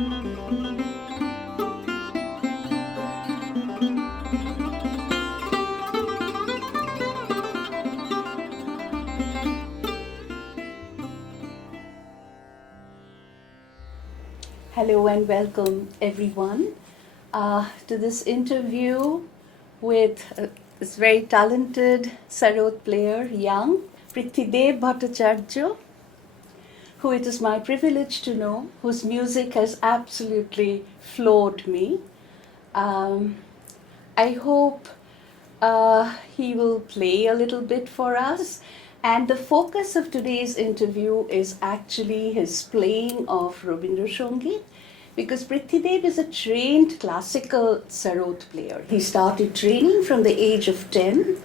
Hello and welcome everyone to this interview with this very talented sarod player, young Prithwidev Bhattacharya, who it is my privilege to know, whose music has absolutely floored me. I hope he will play a little bit for us. And the focus of today's interview is actually his playing of Rabindranath Shonge, because Prithwidev is a trained classical sarod player. He started training from the age of 10,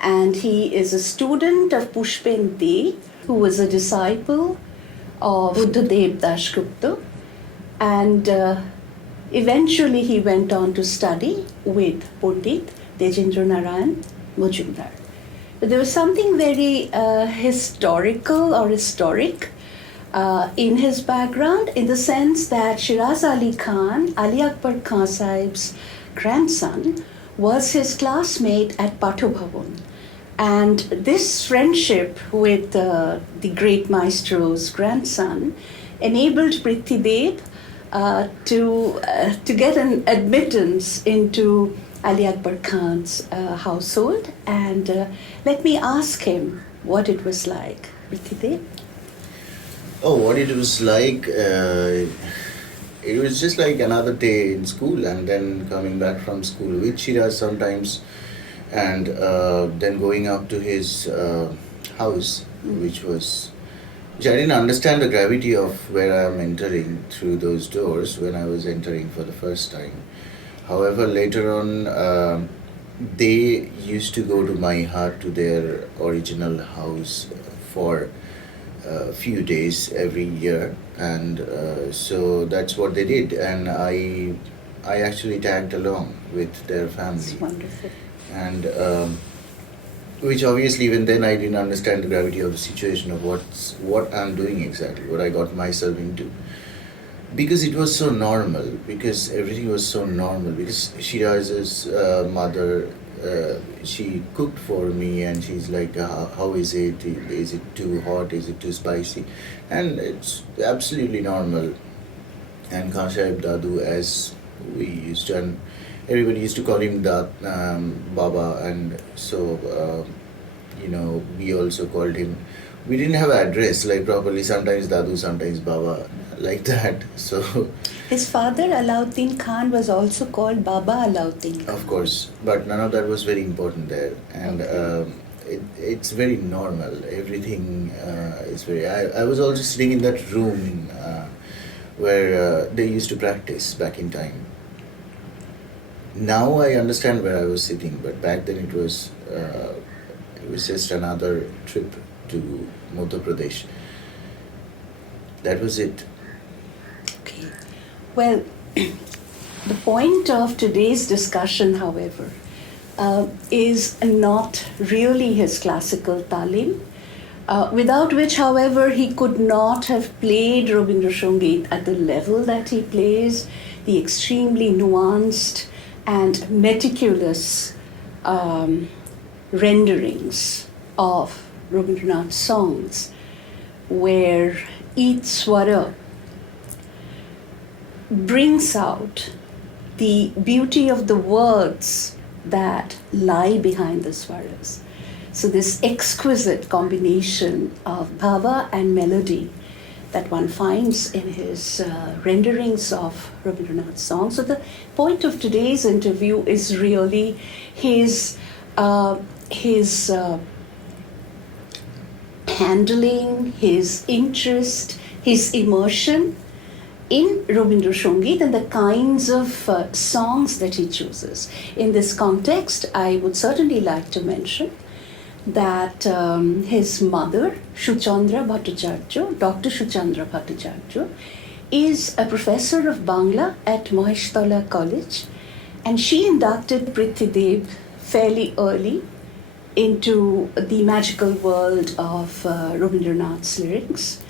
and he is a student of Pushpen Dey, who was a disciple of Buddhadev Dasgupta, and eventually he went on to study with Pandit Tejendra Narayan Mazumdar. But there was something very historical or historic in his background, in the sense that Shiraz Ali Khan, Ali Akbar Khan Sahib's grandson, was his classmate at Patho Bhavan. And this friendship with the great maestro's grandson enabled Prithwidev to get an admittance into Ali Akbar Khan's household, and let me ask him what it was like. Prithwidev? Oh, what it was like? It was just like another day in school, and then coming back from school with Shiraz sometimes, and then going up to his house, which I didn't understand the gravity of where I am entering through those doors when I was entering for the first time. However, later on, they used to go to Myhar, to their original house, for a few days every year, and so that's what they did. And I actually tagged along with their family. That's wonderful. And which obviously, even then, I didn't understand the gravity of the situation of what I'm doing exactly, what I got myself into. Because it was so normal, because everything was so normal, because Shiraz's mother, she cooked for me, and she's like, how is it? Is it too hot? Is it too spicy? And it's absolutely normal. And Khan Sahib Dadu, as we used to, and everybody used to call him Baba, and so, we also called him. We didn't have an address like properly, sometimes Dadu, sometimes Baba, like that. So His father Alauddin Khan was also called Baba Alauddin Khan. Of course, but none of that was very important there, and it's very normal. Everything is very. I was also sitting in that room where they used to practice back in time. Now I understand where I was sitting, but back then it was just another trip to Madhya Pradesh. That was it. Okay. Well, the point of today's discussion, however, is not really his classical talim, without which, however, he could not have played Rabindranath Tagore at the level that he plays, the extremely nuanced and meticulous renderings of Rabindranath songs, where each swara brings out the beauty of the words that lie behind the swaras. So this exquisite combination of bhava and melody that one finds in his renderings of Rabindranath songs. So the point of today's interview is really his handling, his interest, his immersion in Rabindranath Tagore and the kinds of songs that he chooses. In this context, I would certainly like to mention that his mother, Shuchandra Bhattacharya, Dr. Shuchandra Bhattacharya, is a professor of Bangla at Maheshtola College, and she inducted Prithwidev fairly early into the magical world of Rabindranath's lyrics.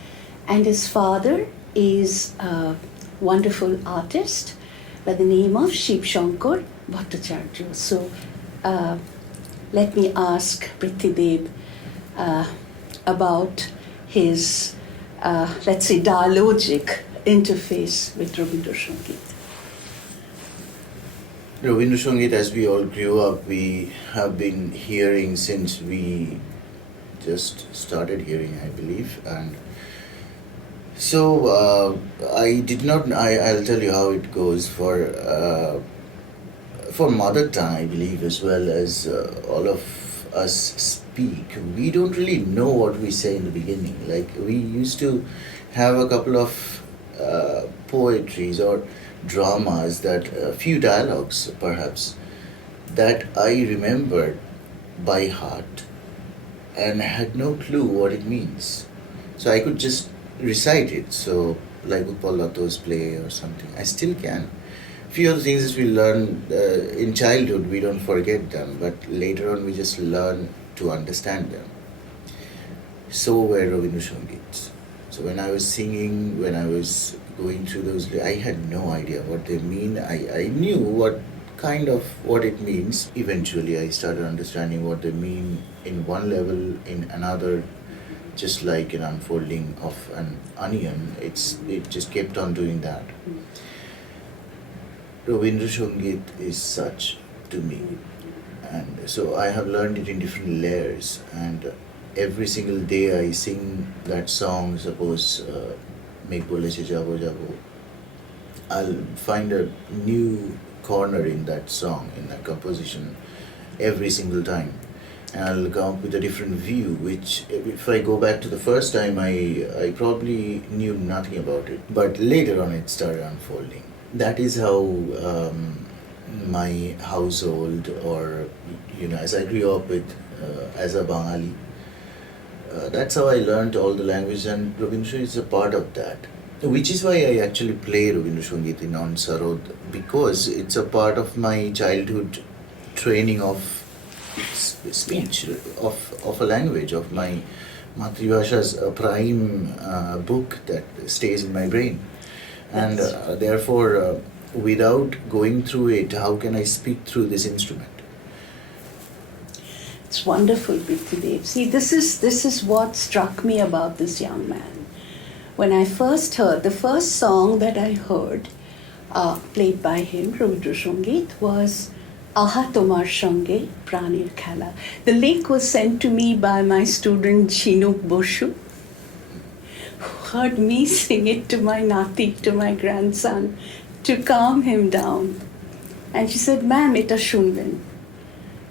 And his father is wonderful artist by the name of Prithwidev Bhattacharya. So let me ask Prithwidev about his, let's say, dialogic interface with Rabindranath Tagore. Rabindranath Tagore, as we all grew up, we have been hearing since we just started hearing, I believe. And so I'll tell you how it goes for mother tongue, I believe, as well as all of us speak. We don't really know what we say in the beginning. Like, we used to have a couple of poetries or dramas, that a few dialogues perhaps, that I remembered by heart and had no clue what it means. So I could just recite it. So like Utpal Datta's play or something, I still can. Few of the things that we learn in childhood, we don't forget them, but later on we just learn to understand them. So were Rabindranath Tagore. So when I was singing, when I was going through those, I had no idea what they mean. I knew what it means. Eventually I started understanding what they mean in one level, in another, just like an unfolding of an onion. It just kept on doing that. Rabindranath Tagore is such to me, and so I have learned it in different layers, and every single day I sing that song. Suppose Meg Boleche Jabo Jabo, I'll find a new corner in that song, in that composition, every single time, and I'll come up with a different view, which if I go back to the first time, I probably knew nothing about it, but later on it started unfolding. That is how my household, or as I grew up with, as a Bengali, that's how I learned all the language, and Rabindranath is a part of that. Which is why I actually play Rabindranath Tagore on sarod, because it's a part of my childhood training of speech, of a language, of my Matribhasha's prime book that stays in my brain. And therefore, without going through it, how can I speak through this instrument? It's wonderful, Prithwidev. See, this is what struck me about this young man. When I first heard, the first song that I heard played by him, Rabindranath Tagore, was Aha Tomar Shonge, Praaner Khhela. The link was sent to me by my student Chinuk Boshu, who heard me sing it to my nati, to my grandson, to calm him down. And she said, "Ma'am, eta shunben."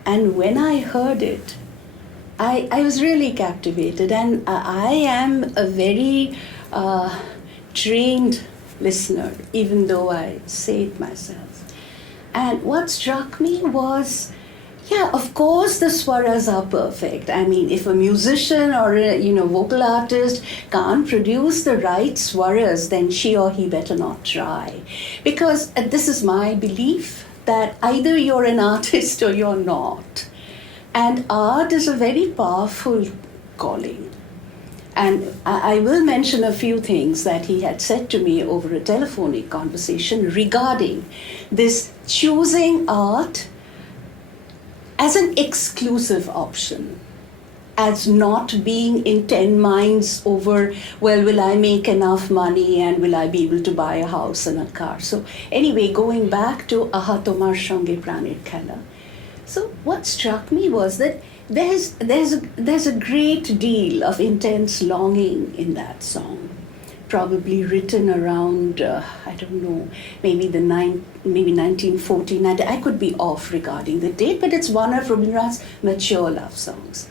And when I heard it, I was really captivated. And I am a very trained listener, even though I say it myself. And what struck me was, yeah, of course the swaras are perfect. I mean, if a musician or a vocal artist can't produce the right swaras, then she or he better not try. Because this is my belief, that either you're an artist or you're not. And art is a very powerful calling. And I will mention a few things that he had said to me over a telephonic conversation regarding this choosing art as an exclusive option, as not being in 10 minds over, well, will I make enough money and will I be able to buy a house and a car? So anyway, going back to Aha Tomar Shonge Praaner Khhela. So what struck me was that there's a great deal of intense longing in that song, probably written around, I don't know, maybe 1914. I could be off regarding the date, but it's one of Rabindranath's mature love songs.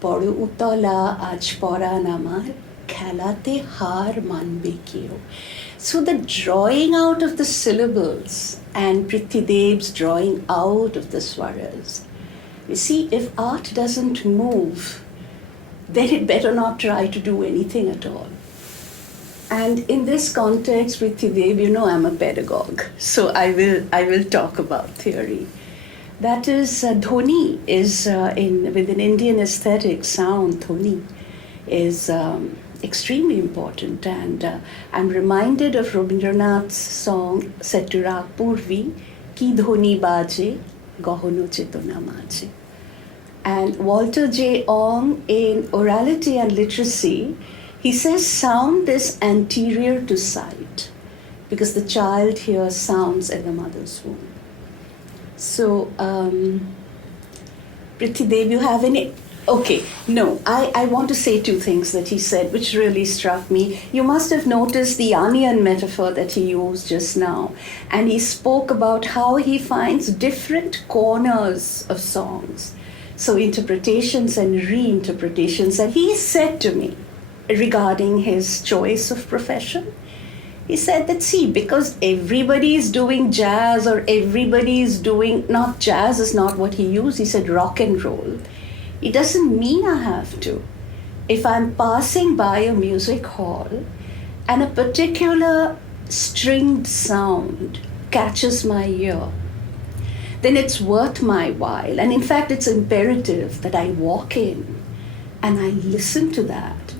Podo utala aj poran amar, khelate har manbe kyo. So the drawing out of the syllables and Prithwidev's drawing out of the swaras. You see, if art doesn't move, then it better not try to do anything at all. And in this context, Prithwidev, I'm a pedagogue, so I will talk about theory. That is, dhwani is, with an Indian aesthetic sound, dhwani is extremely important. And I'm reminded of Rabindranath's song set to Rag Purvi, Ki dhwani baje, gahono chetona maje. And Walter J. Ong, in Orality and Literacy, he says sound is anterior to sight because the child hears sounds in the mother's womb. So, Prithwidev, you have any? Okay, no, I want to say two things that he said, which really struck me. You must have noticed the onion metaphor that he used just now. And he spoke about how he finds different corners of songs. So interpretations and reinterpretations. And he said to me, regarding his choice of profession, he said that, see, because everybody is doing jazz or everybody is doing, not jazz is not what he used, he said rock and roll. It doesn't mean I have to. If I'm passing by a music hall and a particular stringed sound catches my ear, then it's worth my while. And in fact, it's imperative that I walk in and I listen to that.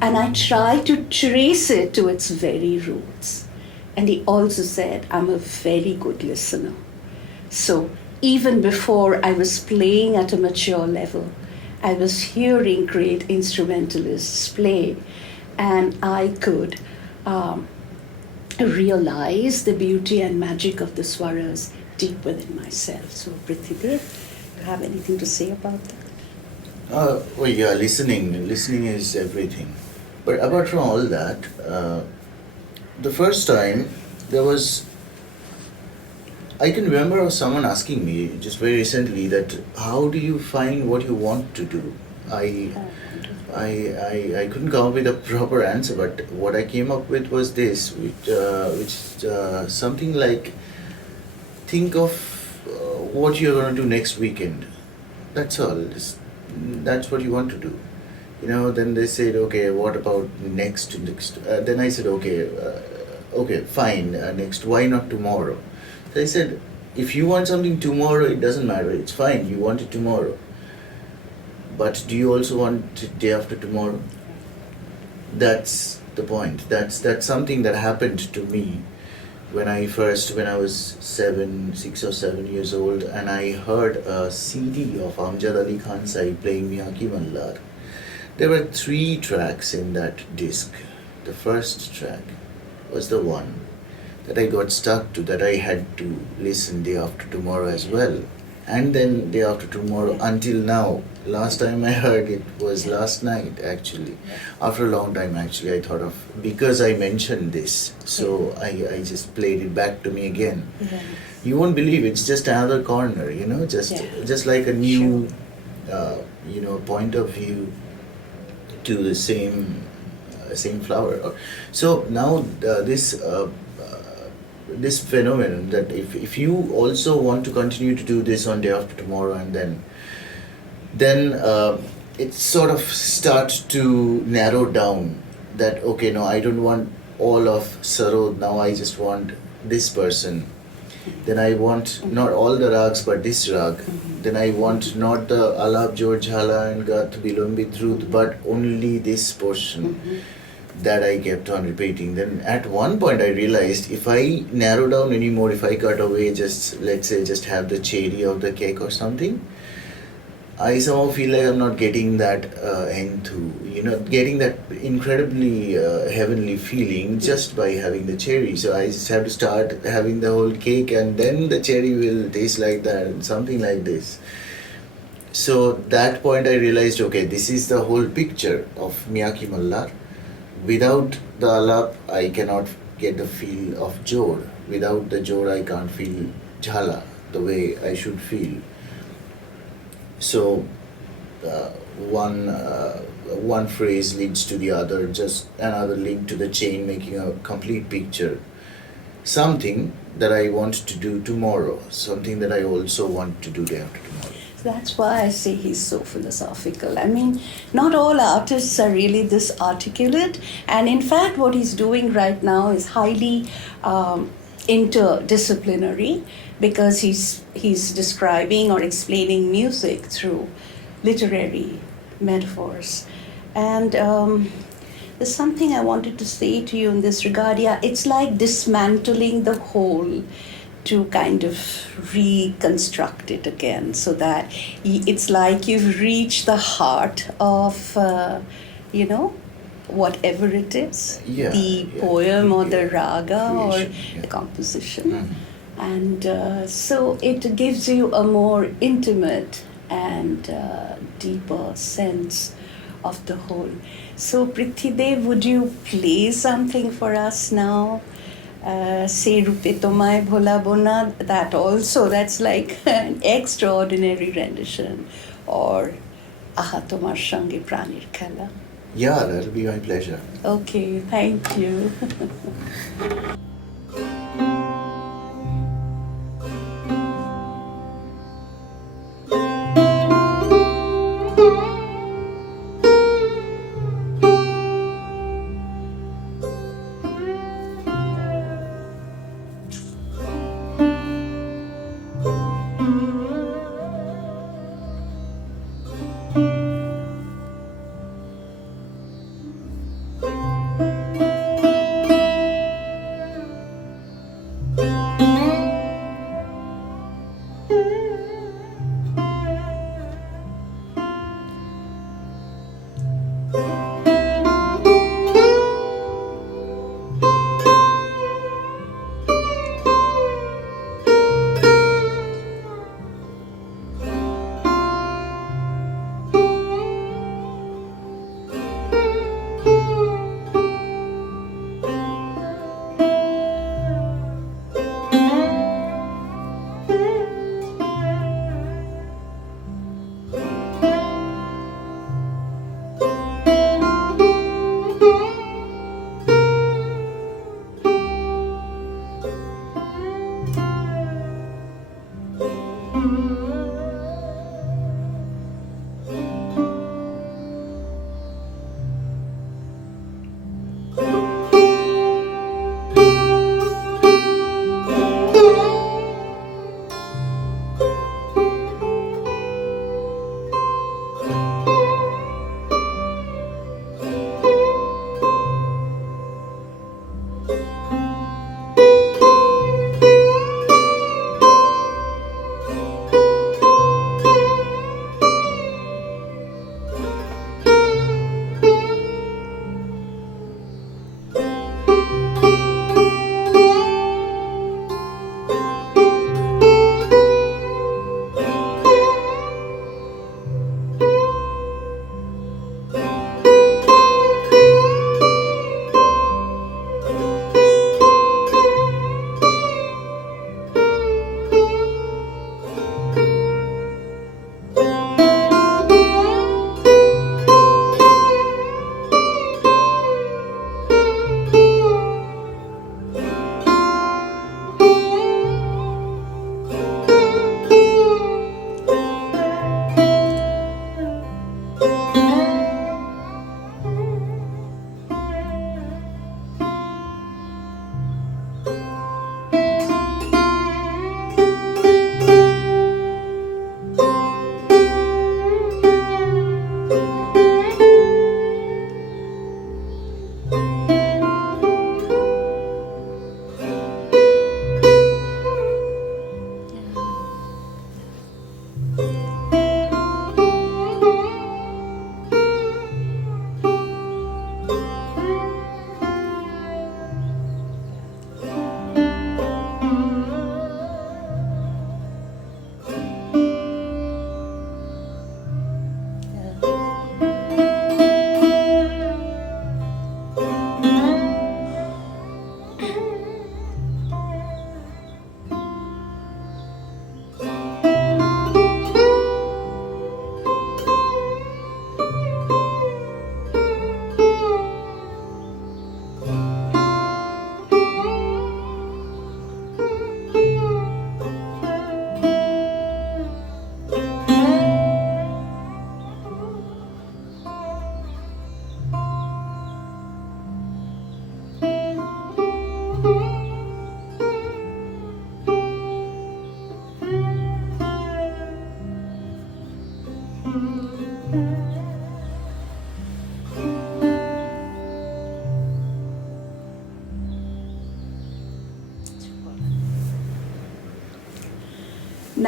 And I try to trace it to its very roots. And he also said, I'm a very good listener. So even before I was playing at a mature level, I was hearing great instrumentalists play. And I could realize the beauty and magic of the swaras deep within myself. So Prithwidev, do you have anything to say about that? Well, yeah, listening is everything. But apart from all that, the first time I can remember someone asking me just very recently that how do you find what you want to do? I couldn't come up with a proper answer, but what I came up with was this, which something like think of what you're going to do next weekend. That's all. That's what you want to do. Then they said, okay, what about next? Then I said, okay, fine, next, why not tomorrow? So I said, if you want something tomorrow, it doesn't matter, it's fine, you want it tomorrow. But do you also want it day after tomorrow? That's the point. That's something that happened to me when I was 6 or 7 years old, and I heard a CD of Amjad Ali Khan Sahib playing Miyan Ki Malhar. There were 3 tracks in that disc. The first track was the one that I got stuck to, that I had to listen day after tomorrow as well. And then day after tomorrow until now. Last time I heard it was last night actually. After a long time actually I thought of, because I mentioned this, so I just played it back to me again. You won't believe it's just another corner, just like a new, point of view to the same flower. So now this phenomenon that if you also want to continue to do this on day after tomorrow, and then it sort of starts to narrow down that, okay, no, I don't want all of sarod, now I just want this person. Then I want not all the rags but this rag. Then I want not the alap, jod, jhala and gat, bilambit, drut, but only this portion that I kept on repeating. Then at one point I realized if I narrow down anymore, if I cut away let's say just have the cherry of the cake or something, I somehow feel like I'm not getting that getting that incredibly heavenly feeling just by having the cherry. So I just have to start having the whole cake, and then the cherry will taste like that, and something like this. So that point I realized, okay, this is the whole picture of Miyan Ki Malhar. Without the alap, I cannot get the feel of jod. Without the jod, I can't feel jhala the way I should feel. So one phrase leads to the other, just another link to the chain, making a complete picture. Something that I want to do tomorrow, something that I also want to do day after tomorrow. That's why I say he's so philosophical. I mean, not all artists are really this articulate. And in fact, what he's doing right now is highly interdisciplinary, because he's describing or explaining music through literary metaphors. And the there's something I wanted to say to you in this regard. Yeah, it's like dismantling the whole to kind of reconstruct it again, so that it's like you've reached the heart of, you know, whatever it is, the poem or the raga or the composition. And so it gives you a more intimate and deeper sense of the whole. So Prithwidev, would you play something for us now? Say Roope Tomai Bholabo na, that also, that's like an extraordinary rendition. Or Aha Tomar Shonge Praaner Khhela. Yeah, that'll be my pleasure. Okay, thank you.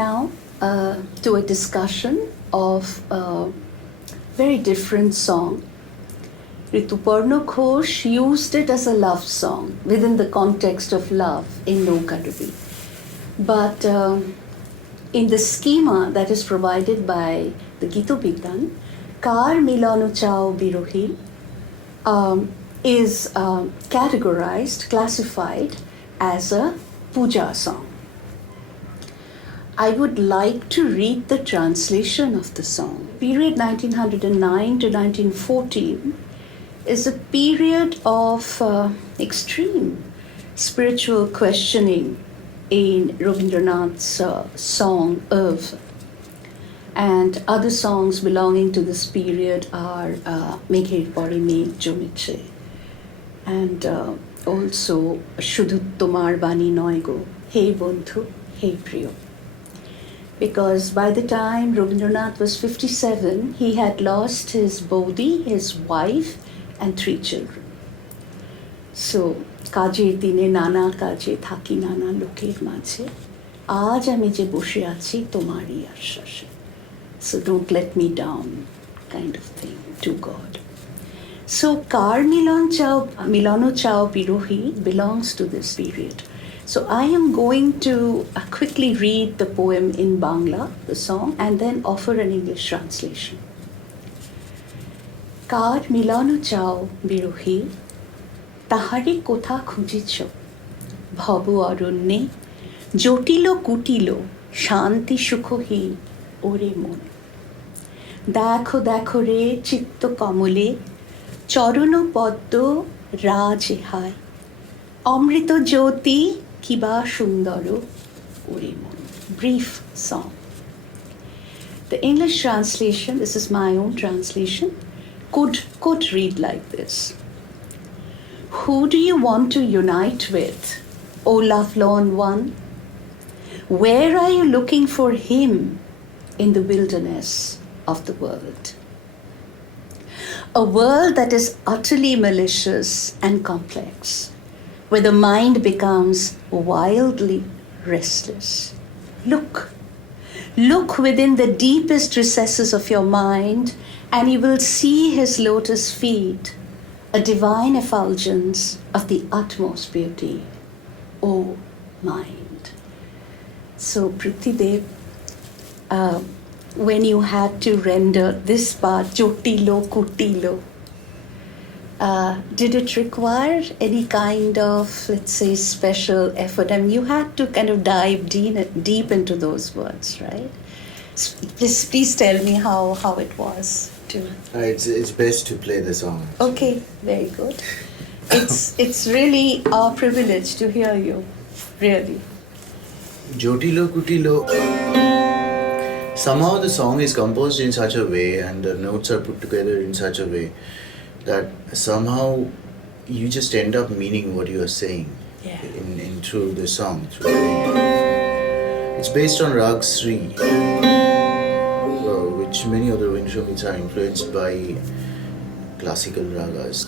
now to a discussion of a very different song. Rituparno Ghosh used it as a love song within the context of love in Naukadubi. But in the schema that is provided by the Gito Bigdan, Kaar Chao Birohi is categorized, classified as a puja song. I would like to read the translation of the song. Period 1909 to 1914 is a period of extreme spiritual questioning in Rabindranath's song oeuvre. And other songs belonging to this period are Megher Pore Megh Jomeche and also Shudhu Tomar Bani Noy Go, Hey Bondhu, Hey Priyo. Because by the time Rabindranath was 57, he had lost his bodhi, his wife, and 3 children. So, কাজের দিনে নানা কাজে থাকি নানা লোকের মাঝে আজ আমি যে বসে আছি তোমারই আশ্বাসে. So don't let me down, kind of thing, to God. So Kaar Milano Chao Birohi belongs to this period. So I am going to quickly read the poem in Bangla, the song, and then offer an English translation. Kaar Milano Chao Birohi, তাহারে কোথা খুঁজিছ ভব অরণ্যে জটিল কুটিল শান্তি সুখহীন ওরে মন দেখো দেখো রে চিত্ত কমলে চরণ পদ্ম রাজ হায় অমৃত জ্যোতি কিবা সুন্দর ওরে মন. Brief song. The English translation, this is my own translation, could read like this. Who do you want to unite with, O lovelorn one? Where are you looking for him in the wilderness of the world? A world that is utterly malicious and complex, where the mind becomes wildly restless. Look within the deepest recesses of your mind, and you will see his lotus feet, a divine effulgence of the utmost beauty, O mind. So Prithwidev, when you had to render this part, Jotilo Kutilo, did it require any kind of, let's say, special effort? I mean, you had to kind of dive deep into those words, right? Please tell me how it was. It's best to play the song. Okay, very good. It's really our privilege to hear you, really. Jotilo Kutilo. Somehow the song is composed in such a way and the notes are put together in such a way that somehow you just end up meaning what you are saying in through the song. It's based on Rag Sri, which many other Vinshomits are influenced by classical ragas.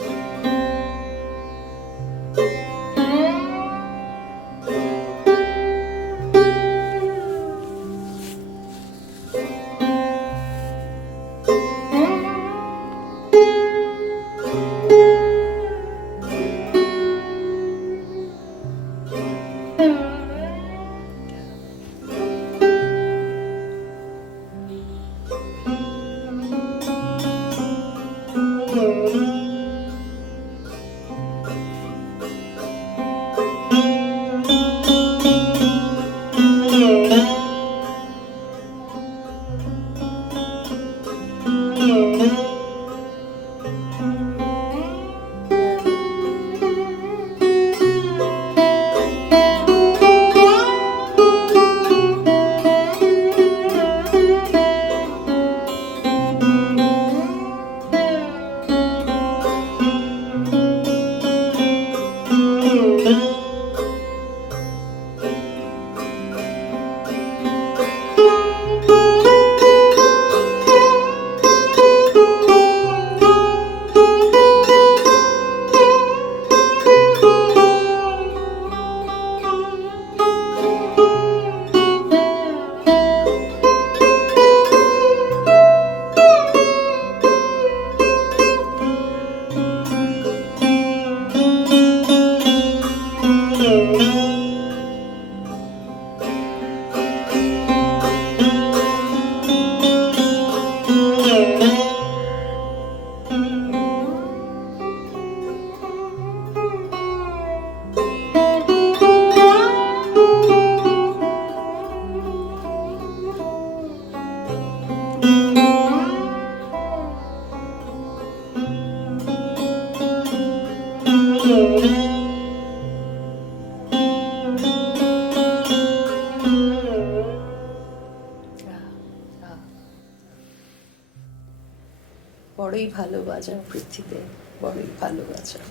বড়ই ভালো বাজাও পৃথ্বীদেব, বড়ই ভালো বাজাও।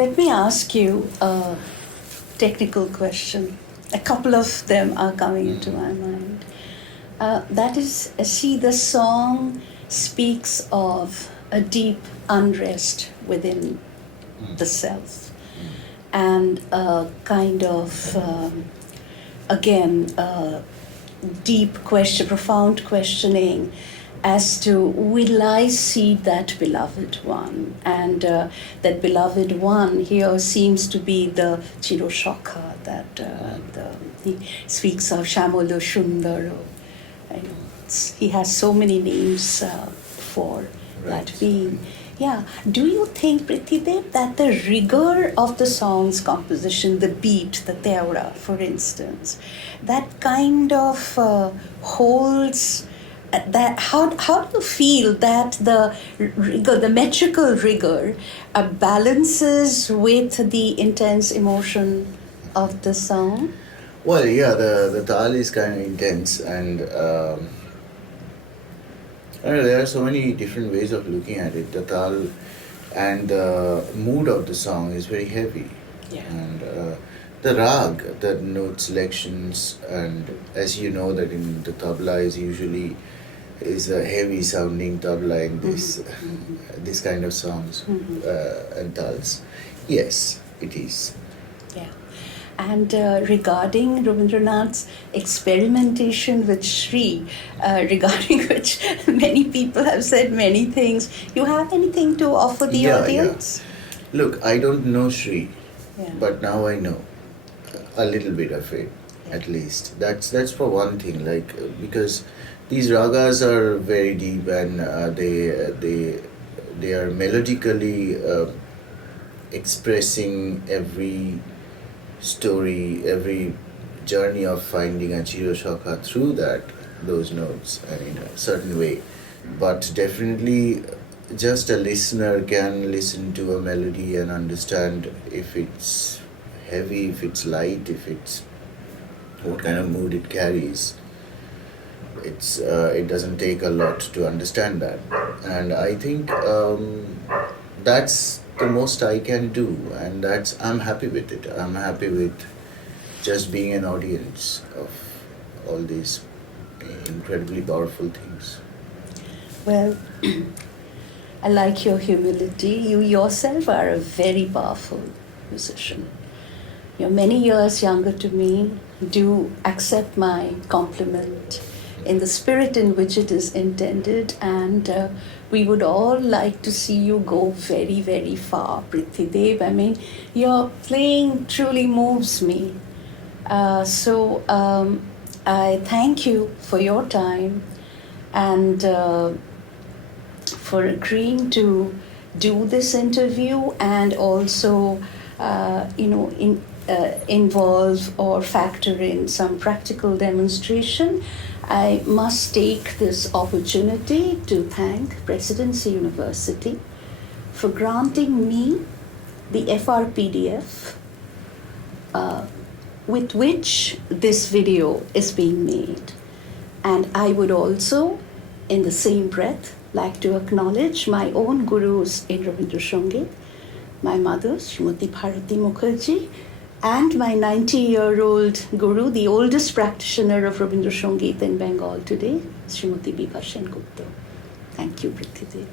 Let me ask you a technical question. A couple of them are coming into my mind. That is, see, the song speaks of a deep unrest within the self, and a kind of, again, deep question, profound questioning as to, will I see that beloved one? And that beloved one here seems to be the Chiroshakha, that he speaks of Shamolo Shundaro. He has so many names for that being. Yeah. Do you think, Prithwidev, that the rigor of the song's composition, the beat, the teora, for instance, that kind of holds that? How do you feel that the rigor, the metrical rigor, balances with the intense emotion of the song? Well, yeah, the tal is kind of intense, and I know there are so many different ways of looking at it. The tal and the mood of the song is very heavy. Yeah. And the rag, the note selections, and as you know that in the tabla is a heavy sounding tabla in this kind of songs and tals. Yes, it is. Yeah. And regarding Rabindranath's experimentation with Sri, regarding which many people have said many things, you have anything to offer the audience? Yeah. Look, I don't know Sri, but now I know a little bit of it, at least. That's for one thing, like, because these ragas are very deep, and they are melodically expressing every story, every journey of finding a Chiroshakha through those notes, and in a certain way. But definitely, just a listener can listen to a melody and understand if it's heavy, if it's light, if it's what kind of mood it carries. It doesn't take a lot to understand that, and I think that's the most I can do, and I'm happy with it. I'm happy with just being an audience of all these incredibly powerful things. Well, I like your humility. You yourself are a very powerful musician. You're many years younger to me. Do accept my compliment in the spirit in which it is intended, and we would all like to see you go very, very far, Prithwidev. I mean, your playing truly moves me. So I thank you for your time and for agreeing to do this interview, and also, involve or factor in some practical demonstration. I must take this opportunity to thank Presidency University for granting me the FRPDF with which this video is being made. And I would also, in the same breath, like to acknowledge my own gurus in Rabindra Shonge, my mother, Sreemati Mukherjee, and my 90-year-old guru, the oldest practitioner of Rabindra Sangeet in Bengal today, Srimati Bibha Sengupta. Thank you, Prithwidev.